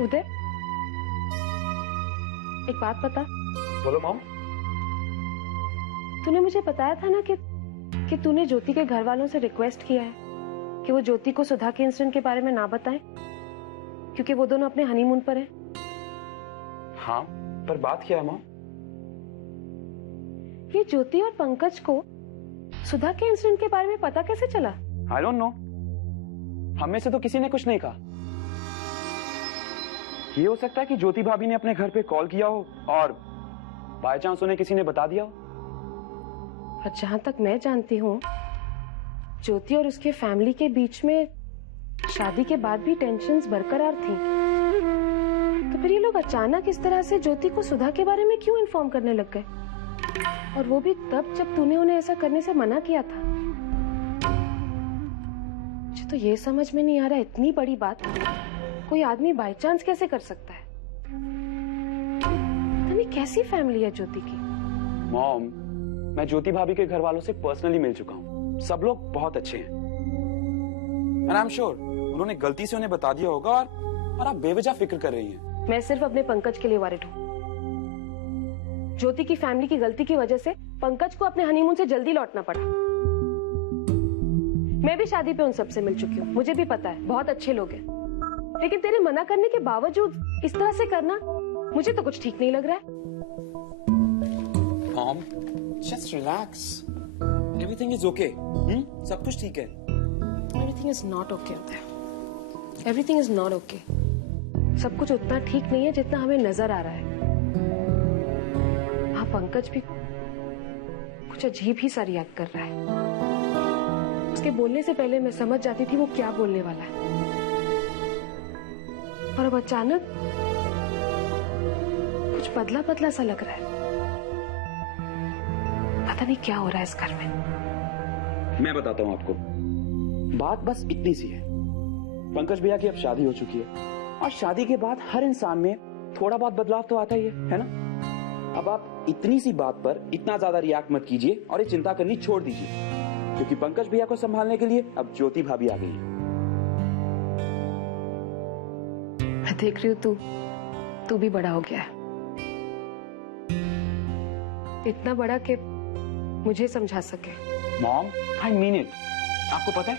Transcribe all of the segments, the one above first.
उदय, एक बात बता। बोलो मॉम। तूने मुझे बताया था ना कि तूने ज्योति के घर वालों से रिक्वेस्ट किया है कि वो ज्योति को सुधा के इंसिडेंट के बारे में ना बताएं, क्योंकि वो दोनों अपने हनीमून पर हैं। हाँ, पर बात क्या है मॉम? ये ज्योति और पंकज को सुधा के इंसिडेंट के बारे में पता कैसे चला? आई डोंट नो, हमें से तो किसी ने कुछ नहीं कहा। ये हो सकता है कि ज्योति भाभी ने अपने घर पे कॉल किया हो और बाय चांस उन्हें किसी ने बता दिया हो। और जहां तक मैं जानती हूँ, ज्योति और उसके फैमिली के बीच में शादी के बाद भी टेंशन्स बरकरार थी। तो फिर ये लोग अचानक इस तरह से ज्योति को सुधा के बारे में क्यों इन्फॉर्म करने लग गए? और वो भी तब जब तूने उन्हें ऐसा करने से मना किया था। मुझे तो ये समझ में नहीं आ रहा, इतनी बड़ी बात कोई आदमी बाय चांस कैसे कर सकता है? पता नहीं कैसी फैमिली है ज्योति की। मॉम, मैं ज्योति भाभी के घर वालों से पर्सनली मिल चुका हूँ। सब लोग बहुत अच्छे हैं। एंड आई एम श्योर उन्होंने गलती से उन्हें बता दिया होगा और आप बेवजह फिक्र कर रही हैं। मैं सिर्फ अपने पंकज के लिए वरिड हूँ। ज्योति की फैमिली की गलती की वजह से पंकज को अपने हनीमून से जल्दी लौटना पड़ा। मैं भी शादी पे उन सबसे मिल चुकी हूँ, मुझे भी पता है बहुत अच्छे लोग हैं। लेकिन तेरे मना करने के बावजूद इस तरह से करना मुझे तो कुछ ठीक नहीं लग रहा है। Mom, just relax, everything is okay. सब कुछ ठीक है। Everything is not okay. Everything is not okay. सब कुछ उतना ठीक नहीं है जितना हमें नजर आ रहा है। हाँ, पंकज भी कुछ अजीब ही सा रिएक्ट कर रहा है। उसके बोलने से पहले मैं समझ जाती थी वो क्या बोलने वाला है, और अब अचानक कुछ बदला बदला सा लग रहा है। पता नहीं क्या हो रहा है इस घर में। मैं बताता हूँ आपको, बात बस इतनी सी है। पंकज भैया की अब शादी हो चुकी है और शादी के बाद हर इंसान में थोड़ा बहुत बदलाव तो आता ही है ना? अब आप इतनी सी बात पर इतना ज्यादा रिएक्ट मत कीजिए और ये चिंता करनी छोड़ दीजिए, क्योंकि पंकज भैया को संभालने के लिए अब ज्योति भाभी आ गई है। मैं देख रही हूँ तू भी बड़ा हो गया है, इतना बड़ा कि मुझे समझा सके। Mom, I mean it. आपको पता है,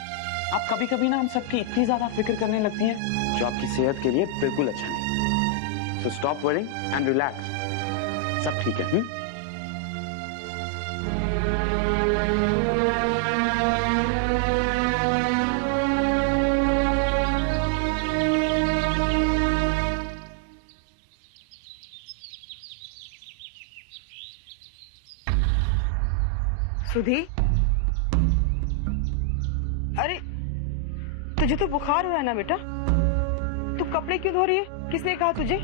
आप कभी कभी ना हम सबकी इतनी ज्यादा फिक्र करने लगती हैं जो आपकी सेहत के लिए बिल्कुल अच्छा नहीं। So stop worrying and relax. सब ठीक है। सुधी, अरे तुझे तो बुखार हो रहा है ना बेटा? तू कपड़े क्यों धो रही है? किसने कहा तुझे?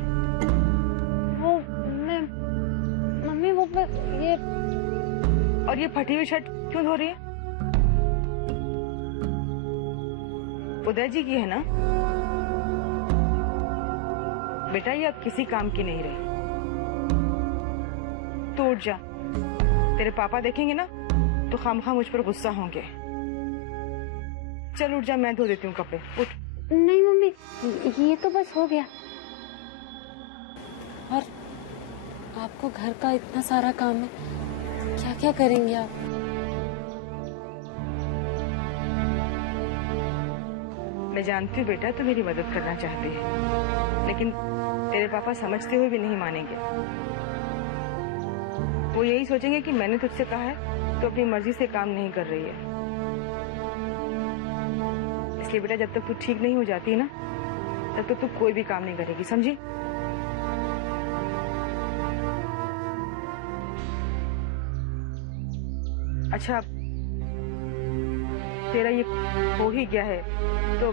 वो मैं मम्मी वो ये और ये फटी हुई शर्ट क्यों धो रही है? उदय जी की है ना बेटा, ये अब किसी काम की नहीं रही। तू उठ जा, तेरे पापा देखेंगे ना तो खामखा मुझ पर गुस्सा होंगे। चल उठ जा, मैं धो देती हूँ कपड़े। उठ। नहीं मम्मी, ये तो बस हो गया। और आपको घर का इतना सारा काम है, क्या क्या करेंगे आप? मैं जानती हूँ बेटा, तू मेरी मदद करना चाहती है, लेकिन तेरे पापा समझते हुए भी नहीं मानेंगे। वो यही सोचेंगे कि मैंने तुझसे कहा है तो अपनी मर्जी से काम नहीं कर रही है। इसलिए बेटा, जब तक तू ठीक नहीं हो जाती ना, तब तक तू कोई भी काम नहीं करेगी, समझी? अच्छा, तेरा ये हो ही गया है तो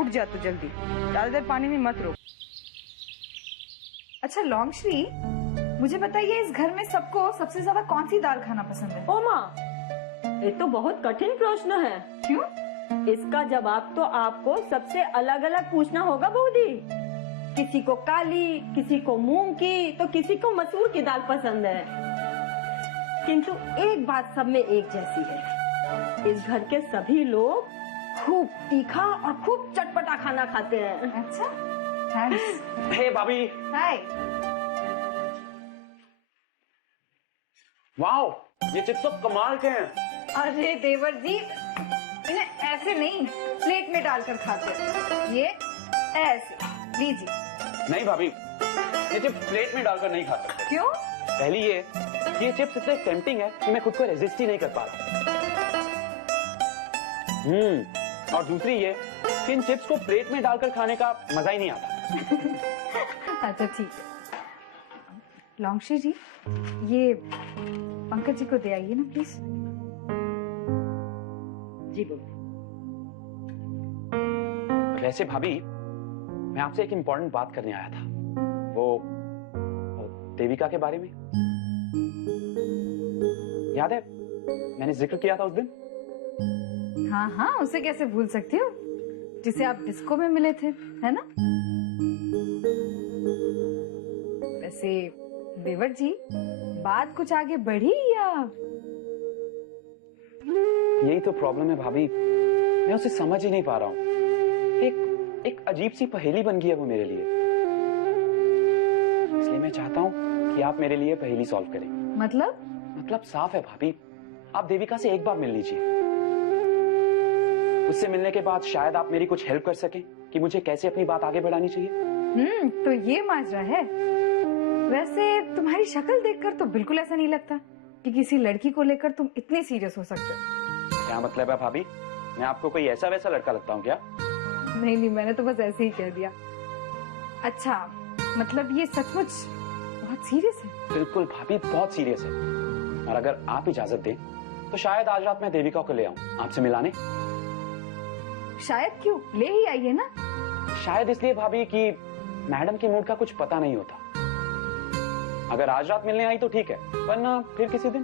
उठ जा तू जल्दी, ज्यादा देर पानी में मत रुक। अच्छा लॉन्गश्री, मुझे बताइए इस घर में सबको सबसे ज्यादा कौन सी दाल खाना पसंद है? ओ माँ, ये तो बहुत कठिन प्रश्न है। क्यों? इसका जवाब तो आपको सबसे अलग अलग पूछना होगा बहूजी। किसी को काली, किसी को मूंग की, तो किसी को मसूर की दाल पसंद है। किंतु एक बात सब में एक जैसी है, इस घर के सभी लोग खूब तीखा और खूब चटपटा खाना खाते हैं। अच्छा, थैंक्स। हे भाभी। हाय। वाओ, ये चिप्स तो कमाल के हैं। अरे देवर जी, इन्हें ऐसे नहीं प्लेट में डालकर खाते हैं, ये ऐसे। लीजिए। नहीं भाभी, ये चिप्स प्लेट में डालकर नहीं खा सकते। क्यों? पहली ये कि ये चिप्स इतने टेम्पटिंग है कि मैं खुद को रेजिस्ट ही नहीं कर पा रहा। और दूसरी ये कि इन चिप्स को प्लेट में डालकर खाने का मजा ही नहीं आता। अच्छा ठीक है। लॉन्गशी जी, ये पंकज जी को दे आइए ना प्लीज। जी बोलो। वैसे भाभी, मैं आपसे एक इम्पोर्टेंट बात करने आया था, वो देविका के बारे में। याद है मैंने जिक्र किया था उस दिन? हाँ हाँ, उसे कैसे भूल सकती हो, जिसे आप डिस्को में मिले थे, है ना? वैसे देवर जी, बात कुछ आगे बढ़ी या? यही तो प्रॉब्लम है भाभी, मैं उसे समझ ही नहीं पा रहा हूँ। एक अजीब सी पहेली बन गई है वो मेरे लिए। इसलिए मैं चाहता हूँ कि आप मेरे लिए पहेली सॉल्व करें। मतलब साफ है भाभी, आप देविका से एक बार मिल लीजिए। उससे मिलने के बाद शायद आप मेरी कुछ हेल्प कर सकें कि मुझे कैसे अपनी बात आगे बढ़ानी चाहिए। तो ये माजरा है। वैसे तुम्हारी शक्ल देखकर तो बिल्कुल ऐसा नहीं लगता कि किसी लड़की को लेकर तुम इतने सीरियस हो सकते हो। क्या मतलब है भाभी, मैं आपको कोई ऐसा वैसा लड़का लगता हूँ क्या? नहीं, मैंने तो बस ऐसे ही कह दिया। अच्छा, मतलब ये सचमुच बहुत सीरियस है? बिल्कुल भाभी, बहुत सीरियस है। और अगर आप इजाजत दें तो शायद आज रात मैं देविका को ले आऊं आपसे मिलाने। शायद क्यों, ले ही आइए ना। शायद इसलिए भाभी कि मैडम के मूड का कुछ पता नहीं होता। अगर आज रात मिलने आई तो ठीक है, वरना फिर किसी दिन।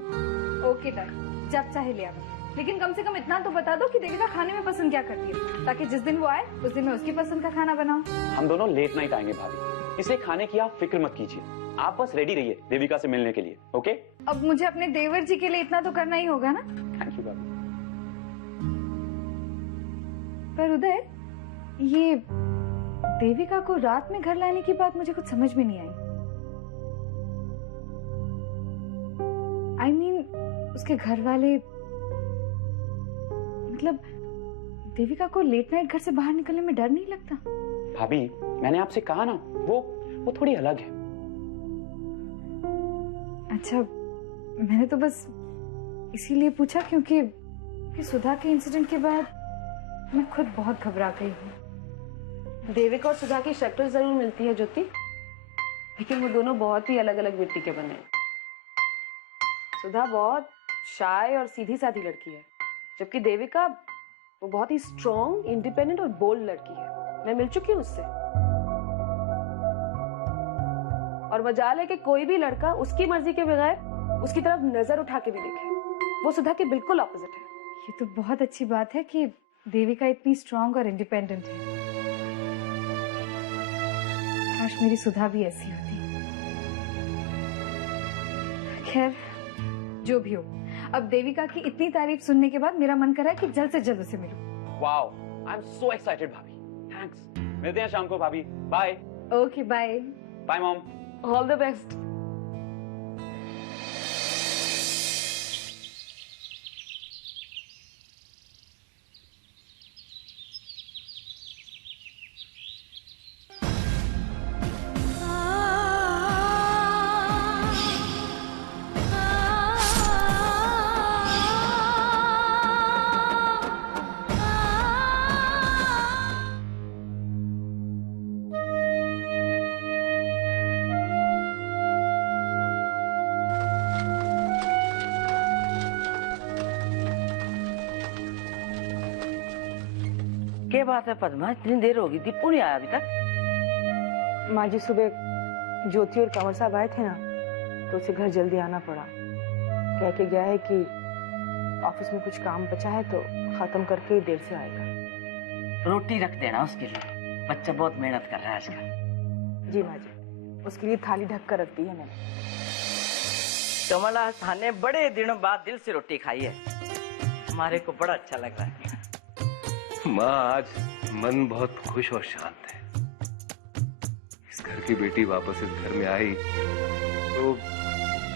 ओके डन, जब चाहे ले आओ, लेकिन कम से कम इतना तो बता दो कि देविका खाने में पसंद क्या करती है, ताकि जिस दिन वो आए उस दिन मैं उसकी पसंद का खाना बनाऊं। हम दोनों लेट नाइट आएंगे भाभी, इसलिए खाने की आप फिक्र मत कीजिए। आप बस रेडी रहिए देविका से मिलने के लिए, ओके? अब मुझे अपने देवर जी के लिए इतना तो करना ही होगा ना। थैंक यू भाभी। पर उदय, ये देविका को रात में घर लाने की बात मुझे कुछ समझ में नहीं आई। I mean, उसके घर वाले, मतलब देविका को लेट नाइट घर से बाहर निकलने में डर नहीं लगता? भाभी, मैंने आपसे कहा ना, वो थोड़ी अलग है। अच्छा, मैंने तो बस इसीलिए पूछा क्योंकि सुधा के इंसिडेंट के बाद मैं खुद बहुत घबरा गई हूँ। देविका और सुधा की शक्ल जरूर मिलती है ज्योति, लेकिन वो दोनों बहुत ही अलग अलग मिट्टी के बने हैं। सुधा बहुत शाय और सीधी साधी लड़की है, जबकि देविका वो बहुत ही स्ट्रॉन्ग, इंडिपेंडेंट और बोल्ड लड़की है। मैं मिल चुकी हूँ उससे, और मजाल है कि कोई भी लड़का उसकी मर्जी के बगैर उसकी तरफ नजर उठा के भी देखे। वो सुधा के बिल्कुल ऑपोजिट है। ये तो बहुत अच्छी बात है कि देविका इतनी स्ट्रॉन्ग और इंडिपेंडेंट है। काश मेरी सुधा भी ऐसी होती। खैर, जो भी हो, अब देविका की इतनी तारीफ सुनने के बाद मेरा मन कर रहा है कि जल्द से जल्द उसे मिलूं। Wow, I am so excited भाभी। थैंक्स। मिलते हैं शाम को भाभी। Bye. Okay, bye. Bye mom. All the best. क्या बात है पद्मा, इतनी देर होगी, दीपू नहीं आया अभी तक? माँ जी, सुबह ज्योति और कंवर साहब आए थे ना, तो उसे घर जल्दी आना पड़ा। कह के गया है कि ऑफिस में कुछ काम बचा है तो खत्म करके ही देर से आएगा। रोटी रख देना उसके लिए, बच्चा बहुत मेहनत कर रहा है आजकल। जी माँ जी, उसके लिए थाली ढक कर रख दी है मैंने। कमल, आज थाने बड़े दिनों बाद दिल से रोटी खाई है, हमारे को बड़ा अच्छा लग रहा है। माँ, आज मन बहुत खुश और शांत है। घर की बेटी वापस इस घर में आई तो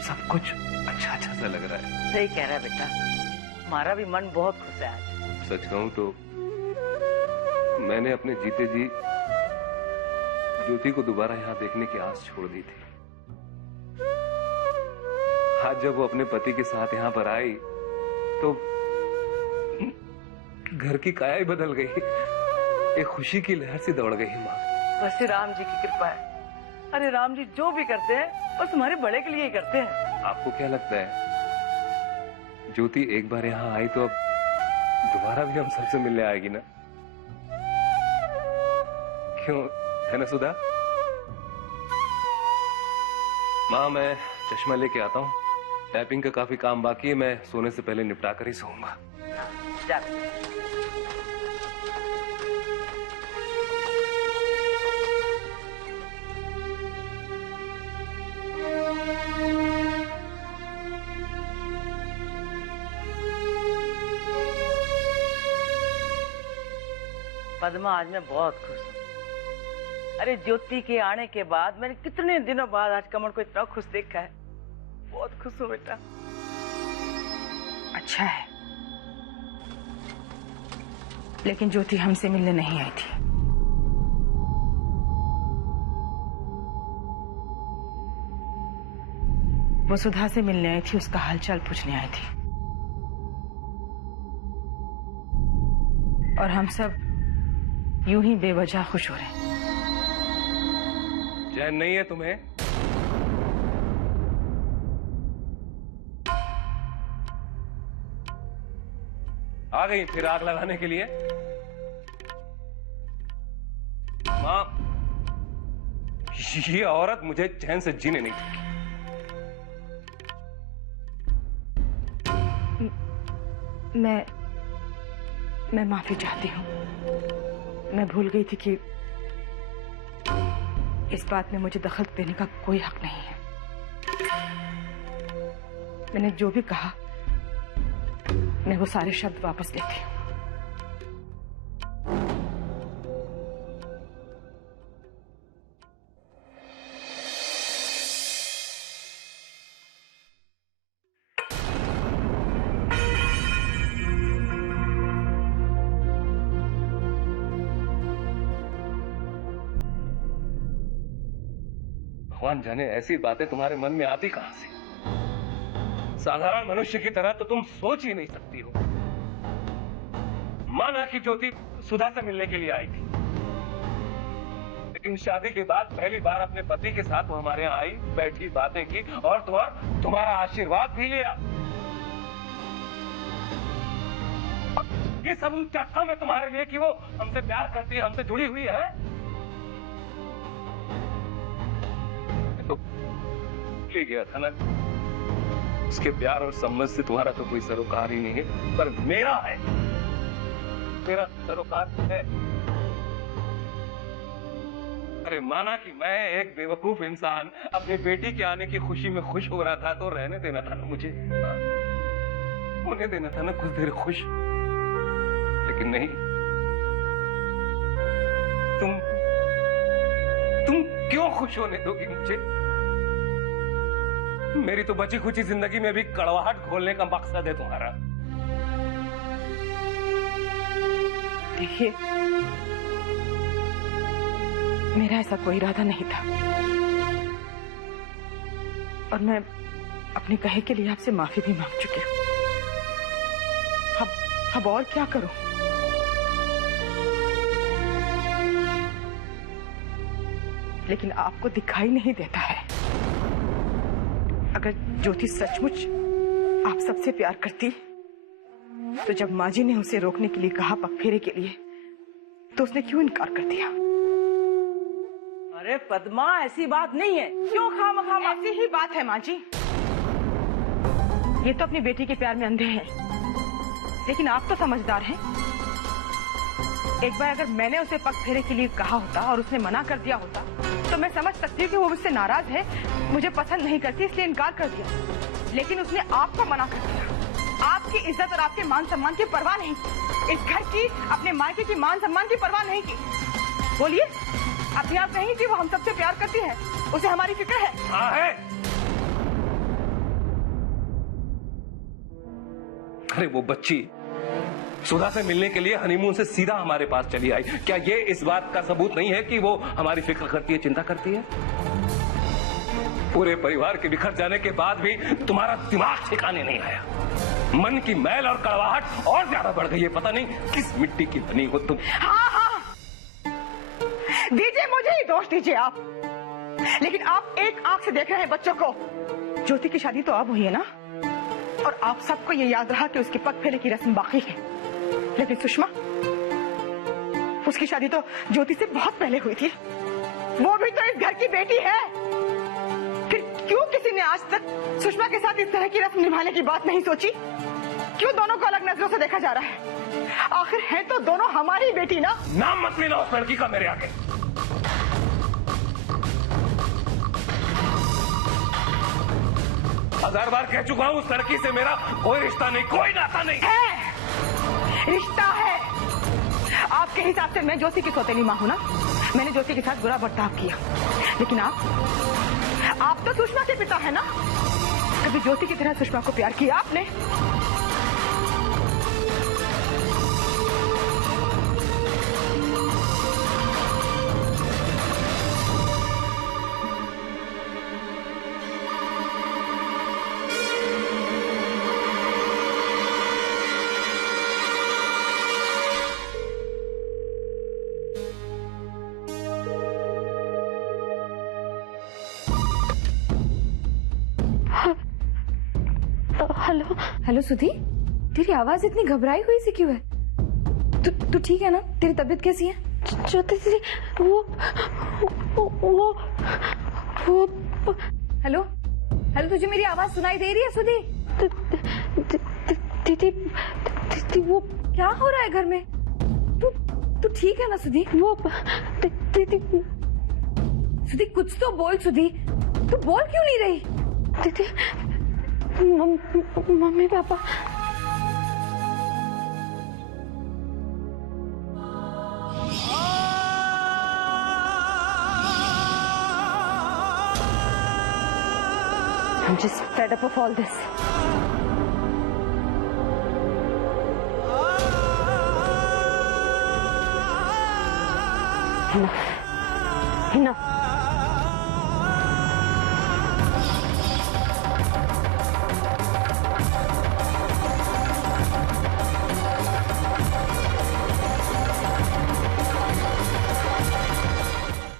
सब कुछ अच्छा अच्छा सा लग रहा है। सही कह रहा है बेटा, हमारा भी मन बहुत खुश है आज। सच कहूं तो मैंने अपने जीते जी ज्योति को दोबारा यहाँ देखने की आस छोड़ दी थी। आज जब वो अपने पति के साथ यहाँ पर आई तो घर की काया ही बदल गई। एक खुशी की लहर से दौड़ गई माँ। वैसे राम जी की कृपा है। अरे राम जी जो भी करते हैं बस हमारे बड़े के लिए ही करते हैं। आपको क्या लगता है ज्योति एक बार यहाँ आई तो अब दोबारा भी हम सबसे मिलने आएगी ना? क्यों, है ना सुधा? माँ मैं चश्मा लेके आता हूँ। टाइपिंग का काफी काम बाकी है, मैं सोने से पहले निपटा कर ही सोऊंगा। जा। पद्मा आज मैं बहुत खुश हूँ। अरे ज्योति के आने के बाद मैंने कितने दिनों बाद आज कमल को इतना खुश देखा है। बहुत खुश हूँ बेटा। अच्छा है, लेकिन ज्योति हमसे मिलने नहीं आई थी। वो सुधा से मिलने आई थी, उसका हालचाल पूछने आई थी। और हम सब यूं ही बेवजह खुश हो रहे हैं। चैन नहीं है तुम्हें? आ गई फिर आग लगाने के लिए? माँ, ये औरत मुझे चैन से जीने नहीं देगी। मैं माफी चाहती हूँ। मैं भूल गई थी कि इस बात में मुझे दखल देने का कोई हक नहीं है। मैंने जो भी कहा मैं वो सारे शब्द वापस लेती हूँ। भगवान जाने ऐसी बातें तुम्हारे मन में आती कहां से? साधारण मनुष्य की तरह तो तुम सोच ही नहीं सकती हो। माना कि ज्योति सुधा से मिलने के लिए आई थी, लेकिन शादी के बाद पहली बार अपने पति के साथ वो हमारे यहाँ आई, बैठी, बातें की और तुम्हारा आशीर्वाद भी लिया। ये सब क्या था मैं तुम्हारे लिए कि वो हमसे प्यार करती है, हमसे जुड़ी हुई है? तो ले गया था ना, उसके प्यार और सम्मान से तुम्हारा तो कोई सरोकार ही नहीं है, पर मेरा है, मेरा सरोकार है। अरे माना कि मैं एक बेवकूफ इंसान अपनी बेटी के आने की खुशी में खुश हो रहा था तो रहने देना था ना मुझे, होने देना था ना कुछ देर खुश। लेकिन नहीं, तुम क्यों खुश होने दोगी मुझे? मेरी तो बची खुची जिंदगी में भी कड़वाहट घोलने का मकसद है तुम्हारा। देखिए, मेरा ऐसा कोई इरादा नहीं था और मैं अपने कहे के लिए आपसे माफी भी मांग चुकी हूँ। अब और क्या करूं? लेकिन आपको दिखाई नहीं देता है, अगर ज्योति सचमुच आप सबसे प्यार करती तो जब माँ जी ने उसे रोकने के लिए कहा पगफेरे के लिए, तो उसने क्यों इनकार कर दिया? अरे पद्मा, ऐसी बात नहीं है, क्यों खामखा? ऐसी ही बात है माँ जी। ये तो अपनी बेटी के प्यार में अंधे हैं, लेकिन आप तो समझदार हैं। एक बार अगर मैंने उसे पगफेरे के लिए कहा होता और उसने मना कर दिया होता तो मैं समझ सकती हूँ कि वो मुझसे नाराज है, मुझे पसंद नहीं करती इसलिए इनकार कर दिया। लेकिन उसने आपको मना कर दिया। आपकी इज्जत और आपके मान सम्मान की परवाह नहीं की, इस घर की, अपने मायके की मान सम्मान की परवाह नहीं की। बोलिए, अभी आप नहीं कि वो हम सबसे प्यार करती है, उसे हमारी फिक्र है। हाँ है। अरे वो बच्ची सुधा से मिलने के लिए हनीमून से सीधा हमारे पास चली आई। क्या ये इस बात का सबूत नहीं है कि वो हमारी फिक्र करती है, चिंता करती है? पूरे परिवार के बिखर जाने के बाद भी तुम्हारा दिमाग ठिकाने नहीं आया। मन की मैल और कड़वाहट और ज्यादा बढ़ गई है। पता नहीं किस मिट्टी की बनी हो तुम। हाँ हाँ, दीजिए मुझे ही दोष दीजिए आप, लेकिन आप एक आंख से देख रहे हैं बच्चों को। ज्योति की शादी तो अब हुई है ना, और आप सबको ये याद रहा कि उसके पग फेरे की रस्म बाकी है। लेकिन सुषमा, उसकी शादी तो ज्योति से बहुत पहले हुई थी। वो भी तो इस घर की बेटी है। फिर क्यों किसी ने आज तक सुषमा के साथ इस तरह की रस्म निभाने की बात नहीं सोची? क्यों दोनों को अलग नजरों से देखा जा रहा है? आखिर है तो दोनों हमारी बेटी ना। नाम मत लेना उस लड़की का मेरे आगे। 1000 बार कह चुका हूं, उस लड़की से मेरा कोई रिश्ता नहीं, कोई नाता नहीं है। रिश्ता है। आपके हिसाब से मैं ज्योति की सौतेली मां हूं ना। मैंने ज्योति के साथ बुरा बर्ताव किया, लेकिन आप तो सुषमा के पिता है ना। कभी ज्योति की तरह सुषमा को प्यार किया आपने? हेलो हेलो सुधी, तेरी आवाज इतनी घबराई हुई सी क्यों है? तू ठीक है ना? तेरी तबीयत कैसी है? ज्योति दीदी, वो हेलो हेलो, तुझे मेरी आवाज सुनाई दे रही है सुधी? दीदी वो क्या हो रहा है घर में? तू ठीक है ना सुधी? वो दीदी सुधी कुछ तो बोल सुधी, तू बोल क्यों नहीं रही? दीदी, mummy papa I'm just fed up of all this. Enough.